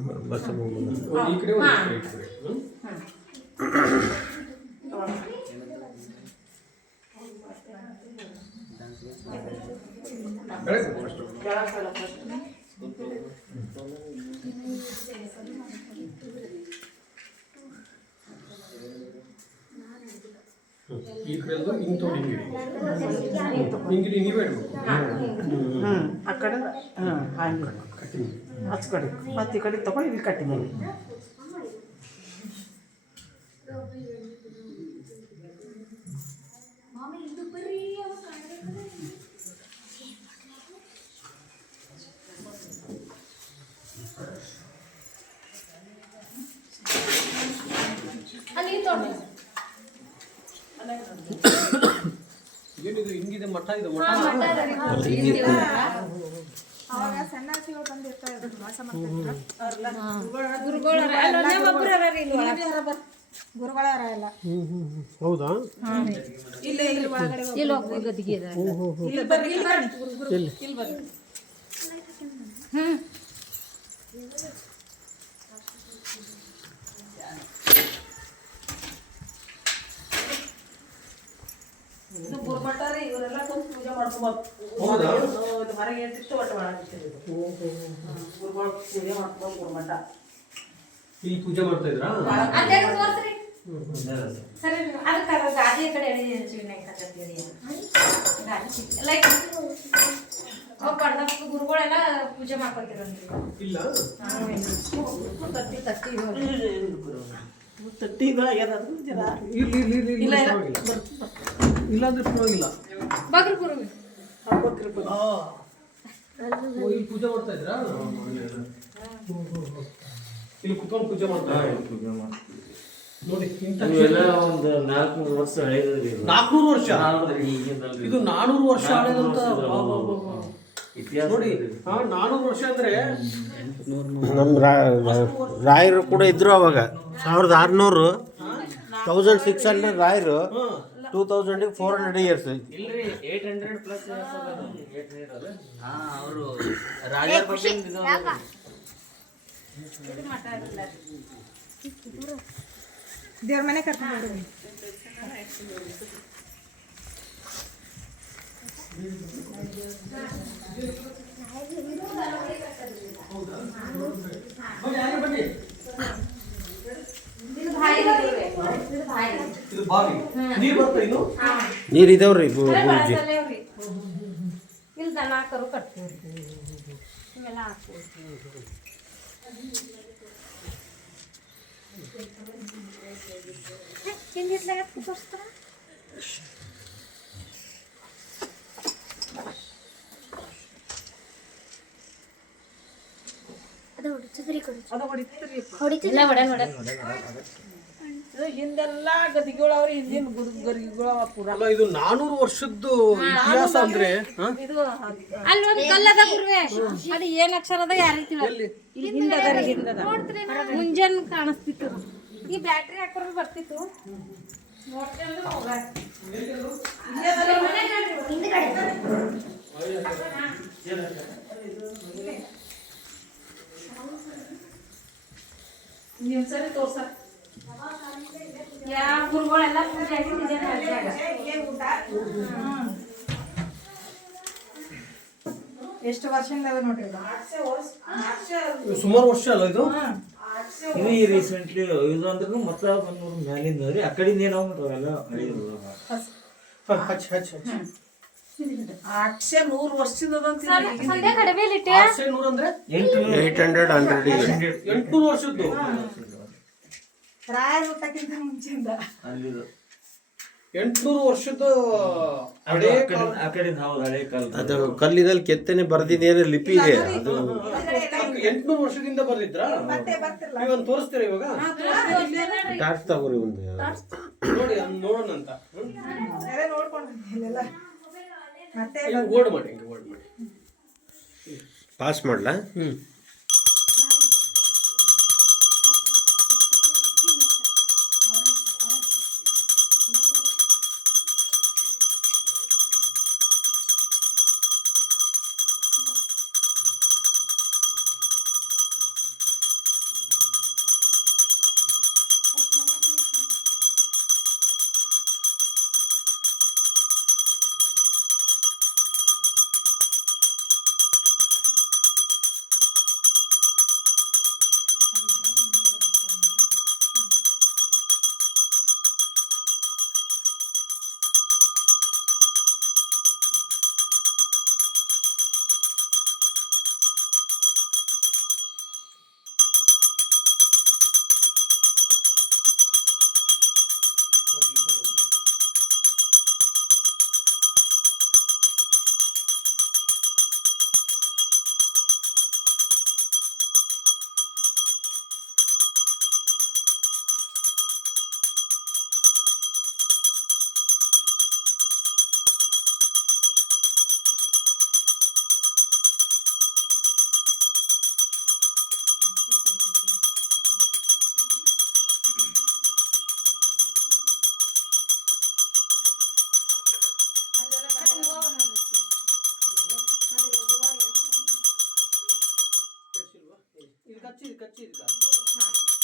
ಈ ಕಡೆ ಈ ಕಡೆದು ಹಿಂಗ್ ತೊಗೊಂಡು ಹಿಂಗಿಡಿ ಹಿಂಗಿಡಿ ನೀವೇ ಇಡ್ಬೇಕು ಆ ಕಡೆ ಹಾಂ ಹಾಗೆ ಕಟ್ಟಿಂಗ್ ಆಚೆ ಕಡೆ ಮತ್ತೆ ಈ ಕಡೆ ತಗೊಂಡು ಇಲ್ಲಿ ಕಟ್ಟಿ ಮಾಡಿ ಏನಿದು ಹಿಂಗಿದೆ ಮಠ ಇದು? ಮಠ ಅವಾಗ ಸಣ್ಣ ಹಸಿಗಳು ಬಂದಿರ್ತಾ ಇದ್ರು ವಾಸ ಮಾಡ್ತಿದ್ರು ಗುರುಗಳಾರ ಎಲ್ಲ ಹೌದಾ? ಇಲ್ಲೇ ಇಲ್ಲಿ ಒಳಗಡೆ ಇಲ್ಲಿ ಹೋಗ್ಬೋದು ಗದಿಗೆ ಇದೆ ಇಲ್ಲಿ ಬರ್ರಿ ಇಲ್ಲಿ ಬರ್ರಿ. ಗುರು ಗುರು ಇಲ್ಲಿ. ಬರ್ರಿ. ಇದು ಗುರುಮಠ ರೀ ಇವರೆಲ್ಲ ಕುಂತು ಪೂಜೆ ಮಾಡ್ಕೊಬೋದು ಹೌದಾ? ಇದು ಹೊರಗೆ ಎಂಟಿಷ್ಟು ಒಟ್ಟು ಮಾಡಾಕಿರ್ತೀವಿ ಇದು ಗುರುಗಳ ಪೂಜೆ ಇಲ್ಲಿ ಪೂಜೆ ಮಾಡ್ತಾ ಇದ್ರಾ? ಅದೇ ತೋರ್ಸ್ರಿ. ಸರಿ ಅದಕ್ಕೆ ಗಾದಿಯ ಕಡೆ ಎಳಿ ಕತ್ತೇರಿ ಗಾದಿ ಲೈಕ್ ಅವ್ ಕಡ್ದಷ್ಟು ಗುರುಗಳೆಲ್ಲ ಪೂಜೆ ಮಾಡ್ಕೊತಿರಂದ್ರಿ ಇಲ್ಲ ತತ್ತಿ ತತ್ತಿ ಇಲ್ಲಿ. ಇಲ್ಲಿ ಇಲ್ಲ ಇಲ್ಲ ಇಲ್ಲ. ಇಲ್ಲ ಅಂದ್ರೆ ಪರವಾಗಿಲ್ಲ. ಬಗ್ರು ಗುರು ಹಾಕ್ಬೇಕ್ರಿ ಓ, ಇಲ್ಲಿ ಪೂಜೆ ಮಾಡ್ತಾ ಇದ್ರಾ? ಇಲ್ಲಿ ಕುತ್ಕೊಂಡು ಪೂಜೆ ಮಾಡ್ತಾ ಇದ್ರಾ? ನೋಡಿ ಇಂಥ ಇವೆಲ್ಲ ಒಂದು ನಾಲ್ಕುನೂರು ವರ್ಷ ಹಳೇದ್ರಿ ಇದು. ನಾಲ್ಕುನೂರು ವರ್ಷ? ನಾಲ್ಕುನೂರು ಇದು ನಾನೂರು ವರ್ಷ ಹಳೆದಂತ ನೋಡಿ ನಾನೂರು ವರ್ಷ ಅಂದ್ರೆ ನಮ್ಮ ರಾಯರು ಕೂಡ ಇದ್ರು ಅವಾಗ. ಸಾವಿರದ ಆರುನೂರು ತೌಸಂಡ್ ಸಿಕ್ಸ್ ಹಂಡ್ರೆಡ್ ರಾಯರು. ಟೂ ತೌಸಂಡಿಗೆ ಫೋರ್ ಹಂಡ್ರೆಡ್ ಇಯರ್ಸ್ ಇಲ್ರಿ eight hundred plus eight hundred ಅಲ್ಲ ಹಾ ಅವರು ರಾಜರ ಬಗ್ಗೆ ಇದು ದೇವ್ರ ಮನೆ ಕರ್ಕೊಂಡು ಹೋಗ್ರಿ ಬಾವಿ ನೀರು ಬರ್ತಾ ಇದು ನೀರು ಇದಾವ್ರಿ ಬು- ಅರೆ ಬುರ್ಜಿ ಬಳಸಲೇವ್ರಿ ಇಲ್ಲಿ ದನ ಕರು ಕಟ್ತೀವ್ರಿ ಇವೆಲ್ಲ ಹಾಕ್ತೀವಿ ಹಿಂದಿತ್ಲಾಗ ತೋರಿಸ್ತಾರ ಅದು ಹೊಡಿತೀರಿ ಇಲ್ಲ ಒಡೆ ಒಡೆ ಇದು ಹಿಂದೆಲ್ಲ ಗದಿಗಳು ಅವ್ರಿ ಹಿಂದಿನ ಗುರು ಗರಿಗಳು ಅಲ್ಲ ಇದು ನಾನೂರು ವರ್ಷದ್ದು ಇತಿಹಾಸ ಅಂದ್ರೆ? ಇದು ಅಲ್ಲಿ ಒಂದು ಕಲ್ಲದ ಗುರುವೆ. ಅದು ಏನ್ ಅಕ್ಷರ ಅದ ಯಾರಿಗೆ ತಿಳಿಯಲ್ಲ ಇಲ್ಲಿ ಹಿಂದದ ಹಿಂದದ ಮುಂಜಾನೆ ಕಾಣಿಸ್ತಿತ್ತು. ಈ ಬ್ಯಾಟ್ರಿ ಹಾಕೋರು ಬರ್ತಿತ್ತು. ನಿಮ್ ಸರಿ ತೋರ್ಸ ಯಾವ ಗುರುಗಳೆಲ್ಲ ಪೂಜೆ ಆಗಿದ್ದೆ ಜಾಗ ಎಷ್ಟು ವರ್ಷದಿಂದ ಅದ ನೋಡ್ರಿ ಸುಮಾರು ವರ್ಷ ಅಲ್ಲ ಇದು? ಇದು ಈ ರೀಸೆಂಟ್ಲಿ ಇದು ಅಂದ್ರೆ ಮತ್ತ ಬಂದ್ನೂರು ಮ್ಯಾಲಿಂದ ರೀ. ಆ ಕಡೆಯಿಂದ ಏನೋ ಅವೆಲ್ಲ ಹಚ್ ಹಚ್ಚ ಹಚ್. ಆಟ್ಸೆ ನೂರು ವರ್ಷದ ಅಂದ್ರೆ ಎಂಟು ಏಟ್ ಹಂಡ್ರೆಡ್ ಎಂಟುನೂರು ವರ್ಷದ್ದು. ರಾಯರ ಊಟಕ್ಕಿಂತ ಮುಂಚೆಯಿಂದ. ಅಲ್ಲಿದು. ಎಂಟ್ನೂರು ವರ್ಷದ ಹಳೇ ಕಾಲ- ಆ ಕಡೆ ಹೌದು ಹಳೆ ಕಾಲದ ಅದು ಕಲ್ಲಿನಲ್ಲಿ ಕೆತ್ತನೆ ಬರೆದಿದ್ದೇನೆ ಲಿಪಿ ಇದೆ. ಅದು ಎಂಟ್ನೂರು ವರ್ಷದಿಂದ ಬರ್ದಿದ್ರ? ಇವಾಗ ತೋರಿಸ್ತೀರಾ ಇವಾಗ? ಟಾರ್ಚ್ ತಗೋರಿ ಒಂದು. ನೋಡಿ ನೋಡೋಣ ಅಂತ. ಹ್ಮ್? ನೋಡ್ಕೊಂಡು ಮತ್ತೆ ಓಡ್ ಮಾಡಿ ಹಿಂಗ್ ಓಡ್ ಮಾಡಿ. ಪಾಸ್ ಮಾಡ್ಲಾ? ಹ್ಮ್. ಇದು ಕಚ್ಚಿ ಇದು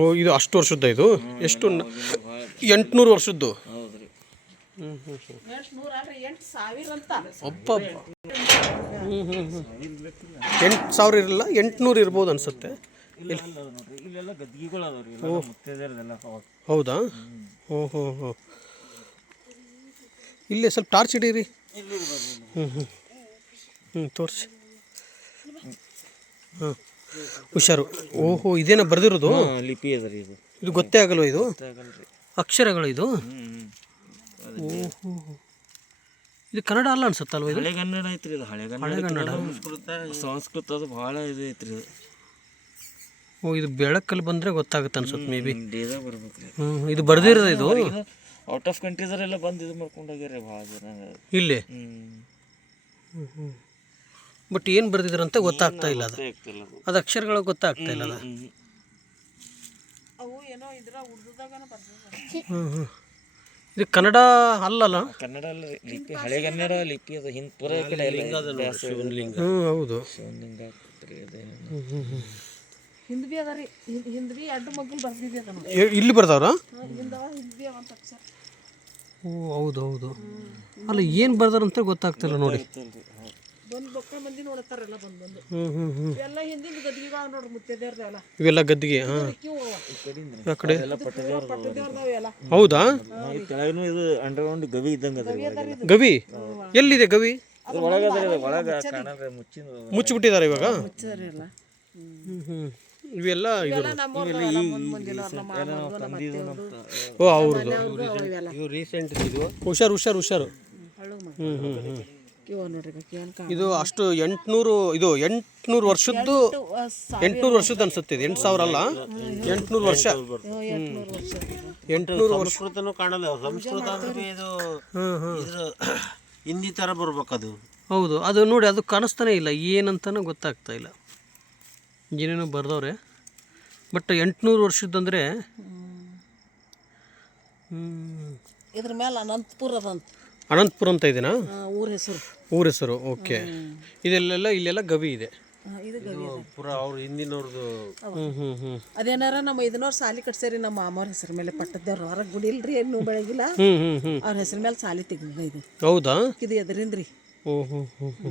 ಓ ಇದು ಅಷ್ಟು ವರ್ಷದ ಇದು? ಎಷ್ಟು ಎಂಟುನೂರು ವರ್ಷದ್ದು? ಹ್ಞೂ ಹ್ಞೂ ಸಾವಿರ ಅಂತ ಅಪ್ಪ ಎಂಟು ಸಾವಿರ ಇರಲ್ಲ, ಎಂಟುನೂರು ಇರ್ಬೋದು ಅನ್ಸುತ್ತೆ. ಹೌದಾ? ಹೋ ಹೋ ಹೋ ಇಲ್ಲೇ ಸ್ವಲ್ಪ ಟಾರ್ಚ್ ಇಡೀರಿ ಹ್ಞೂ ಹ್ಞೂ ಹ್ಞೂ ತೋರಿಸಿ. ಹಾಂ ಹುಷಾರು. ಓಹೋ ಇದೇನ ಬರೆದಿರೋದು? ಲಿಪಿ ಅದ ರೀ ಇದು. ಇದು ಗೊತ್ತೇ ಆಗಲ್ವ ಇದು? ಅಕ್ಷರಗಳು ಇದು? ಓಹೋ. ಇದು ಕನ್ನಡ ಅಲ್ಲ ಅನ್ಸುತ್ತಲ್ವ ಇದು? ಹಳೆಗನ್ನಡ ಐತ್ರಿ ಇದು. ಹಳೆಗನ್ನಡ ಸಂಸ್ಕೃತ ಸಂಸ್ಕೃತ ಅದು ಭಾಳ ಇದು ಐತ್ರಿ ಇದು. ಓ ಇದು ಬೆಳಕಲ್ಲಿ ಬಂದರೆ ಗೊತ್ತಾಗುತ್ತೆ ಅನ್ಸುತ್ತೆ ಮೇ ಬಿ. ಹ್ಞೂ ಇದು ಬರ್ದಿರೋದು ಇದು? ಔಟ್ ಆಫ್ ಕಂಟ್ರೀಸರೆಲ್ಲ ಬಂದು ಇದು ಮಾಡ್ಕೊಂಡು ಹೋಗ್ಯಾರ ಭಾಳ ಜನ. ಇಲ್ಲಿ? ಹ್ಮ್. ಬಟ್ ಏನು ಬರೆದಿದ್ರಂತ ಅಂತ ಗೊತ್ತಾಗ್ತಾ ಇಲ್ಲ ಅದು. ಅದು ಅಕ್ಷರಗಳು ಗೊತ್ತಾಗ್ತಾ ಇಲ್ಲ ಅದು. ಹ್ಞೂ ಹ್ಞೂ ಇದು ಕನ್ನಡ ಅಲ್ಲಲ್ಲ? ಕನ್ನಡ ಅಲ್ಲ ಲಿಪಿ ಹಳೆಗನ್ನಡ ಲಿಪಿ ಅದು ಹಿಂದ್ ಪೂರ ಲಿಂಗ ಕಡೆ ಶಿವಲಿಂಗ ಹ್ಞೂ ಹೌದು. ಶಿವಲಿಂಗ ಅದ ರೀ ಮಗ್ಗಲ್ ಎ- ಇಲ್ಲಿ ಬರ್ತಾವ್ರ ಹಿಂದವ ಹಿಂದ್ ಬಿ ಅಕ್ಷರ. ಓ ಹೌದು ಹೌದು. ಅಲ್ಲ ಏನು ಬರ್ದಾರಂತ ಗೊತ್ತಾಗ್ತಿಲ್ಲ ನೋಡಿ. ಬಂದು ಬೊಕ್ಕ ಮಂದಿ ನೋಡ್ತಾರಲ್ಲ ಬಂದು ಬಂದು. ಹ್ಞೂ ಹ್ಞೂ ಹ್ಞೂ ಎಲ್ಲ ಹಿಂದಿನ ಗದಿಗೆಗಳು ನೋಡ್ರಿ ಮುತ್ತೈದೆಯರ್ದವೆಲ್ಲ ಇವೆಲ್ಲ ಗದ್ದಿಗೆ ಹಾಂ. ಆ ಕಡೆ? ಹೌದಾ. ಕೆಳಗೂ ಇದು ಅಂಡರ್ಗ್ರೌಂಡ್ ಗವಿ ಇದ್ದಂಗೆ ಅದ ರೀ ಗವಿ? ಎಲ್ಲಿದೆ ಗವಿ? ಮುಚ್ಚಿಬಿಟ್ಟಿದ್ದಾರೆ ಇವಾಗ? ಇವೆಲ್ಲ ಇದು ಓ ಅವ್ರದ್ದು. ಇವೆಲ್ಲ. ಇವು ರೀಸೆಂಟ್ ಇದು. ಹುಷಾರು ಹುಷಾರು ಹುಷಾರು. ಹ್ಮ್ ಹ್ಞೂ ಹ್ಞೂ ಇದು ಅಷ್ಟು ಎಂಟುನೂರು ಇದು ಎಂಟುನೂರು ವರ್ಷದ್ದು ಎಂಟುನೂರು ವರ್ಷದ್ದು ಅನ್ಸುತ್ತೆ ಇದು. ಎಂಟು ಸಾವಿರ ಅಲ್ಲ? ಎಂಟುನೂರು ವರ್ಷ. ಎಂಟ್ನೂರು ವರ್ಷ. ಸಂಸ್ಕೃತನೂ ಕಾಣಲ್ಲ. ಸಂಸ್ಕೃತ ಅಂದ್ರೆ ಇದು ಹಿಂದಿ ಥರ ಬರ್ಬೇಕದು. ಹೌದು. ಅದು ನೋಡಿ ಅದು ಕಾಣಿಸ್ತಾನೆ ಇಲ್ಲ. ಏನಂತನೂ ಗೊತ್ತಾಗ್ತಾ ಇಲ್ಲ. ಏನೇನೋ ಬರ್ದವ್ರೆ. ಬಟ್ ಎಂಟುನೂರು ವರ್ಷದಂದರೆ ಇದ್ರ ಮೇಲೆ ಅನಂತಪುರ ಅದಂತ. ಅನಂತಪುರ ಅಂತ ಇದೆನಾ? ಊರ ಹೆಸರು. ಊರ ಹೆಸರು ಓಕೆ. ಇದೆಲ್ಲೆಲ್ಲ ಇಲ್ಲೆಲ್ಲ ಗವಿ ಇದೆ. ಇದು ಗವಿ ಅದ. ಪುರ ಅವ್ರ ಹಿಂದಿನವ್ರದ್ದು ಹ್ಞೂ ಹ್ಞೂ ಹ್ಞೂ ಅದೇನಾರ ನಮ್ಮ ಇದನ್ನವ್ರ ಸಾಲಿ ಕಟ್ಸೇರಿ ನಮ್ಮ ಮಾಮವ್ರ ಹೆಸರು ಮೇಲೆ ಪಟ್ಟದೇವ್ರ ಹೊರಗೆ ಗುಡಿಲ್ರಿ ಏನು ಬೆಳಗಿಲ್ಲ. ಹ್ಞೂ ಹ್ಞೂ ಹ್ಞೂ ಅವ್ರ ಹೆಸರು ಮೇಲೆ ಸಾಲಿ ತೆಗ್ದ ಇದು. ಹೌದಾ? ಇದು ಎದರಿಂದ್ರಿ. ಹ್ಞೂ ಹ್ಞೂ ಹ್ಞೂ ಹ್ಞೂ